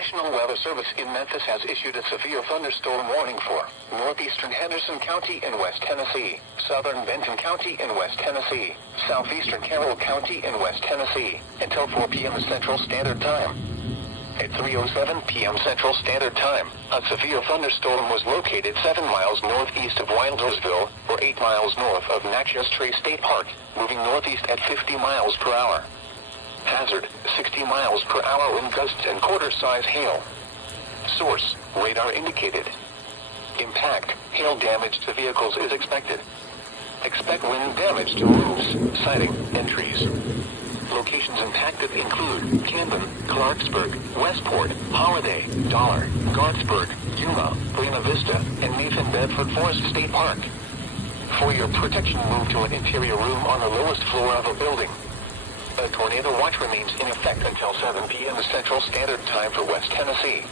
National Weather Service in Memphis has issued a severe thunderstorm warning for northeastern Henderson County in West Tennessee, southern Benton County in West Tennessee, southeastern Carroll County in West Tennessee, until 4 p.m. Central Standard Time. At 3:07 p.m. Central Standard Time, a severe thunderstorm was located 7 miles northeast of Wildersville, or 8 miles north of Natchez Trace State Park, moving northeast at 50 miles per hour. Hazard, 60 miles per hour wind gusts and quarter-size hail. Source, radar indicated. Impact, hail damage to vehicles is expected. Expect wind damage to roofs, siding, and trees. Locations impacted include Camden, Clarksburg, Westport, Holiday, Dollar, Gartsburg, Yuma, Buena Vista, and Nathan Bedford Forest State Park. For your protection, move to an interior room on the lowest floor of a building. A tornado watch remains in effect until 7 p.m. Central Standard Time for West Tennessee.